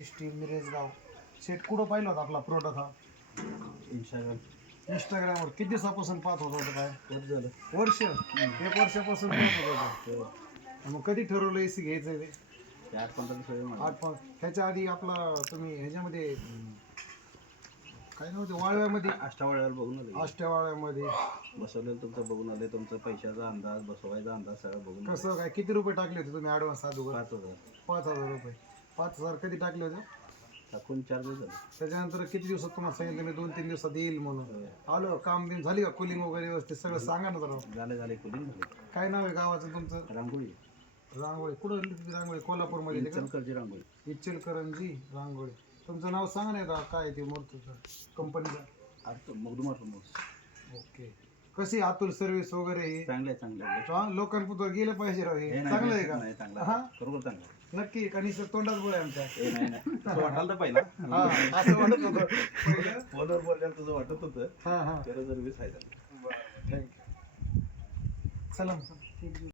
Steel मिरेजगाव. Set कुठं पाहिलं होतं आपला प्रोडक्ट हा? इंस्टाग्राम इंस्टाग्रामवर किती दिवसापासून पाहत होता होता काय? खूप झालं? वर्ष. एक वर्षापासून पाहत होता होता. मग कधी ठरवलं एसी घ्यायचं ते? ते आठ पंधरा दिवस वेळ मला आठ पाच ह्याच्या आधी आपला तुम्ही ह्याच्यामध्ये अं, काय नव्हते वाळव्यामध्ये? अष्टावळ्यावर बघून आले आष्ट्यावाळ्यामध्ये बसवलेलं तुमचं बघून आले तुमचा पैशाचा अंदाज बसवायचा अंदाज सगळं बघून आले. कसं काय? किती रुपये टाकले होते तुम्ही ॲडव्हान्स अगोदर? पाच हजार. पाच हजार रुपये. पाच हजार कधी टाकले होते? टाकून चार दिवस झाले. त्याच्यानंतर किती दिवसात तुम्हाला सांगितलं मी दोन तीन दिवसात येईल म्हणून. आलो काम बिम झाली का? कुलिंग वगैरे व्यवस्थित? सगळं सांगा ना जरा. झाले झाले कुठून झाले. काय नाव आहे गावाचं तुमचं? रांगोळी. रांगोळी. कुठं लिहिली रांगोळी? कोल्हापूरमध्ये लिहिली चलकरची रांगोळी. का इचलकरंजी रांगोळी. तुमचं नाव सांगा नाही का काय ते मूर्तीचं? कंपनीचं अर्थ मगदुमार समोर. ओके कशी अतुल सर्व्हिस वगैरे? हे चांगले चांगले. हा, लोकांपुढं गेलं पाहिजे राव हे. नाही, चांगलं आहे नाही, का चांगलं. हा? खरोखर चांगलं. नक्की का निसर तोंडात बोल आहे आमच्या नाही नाही. असं वाटायला तर पहिला. हा असं वाटत होतं. पहिलं. फोनवर बोलल्यावर तुझं वाटत होतं. हा हा. सर्व्हिस आहे त्याला. थँक्यू चला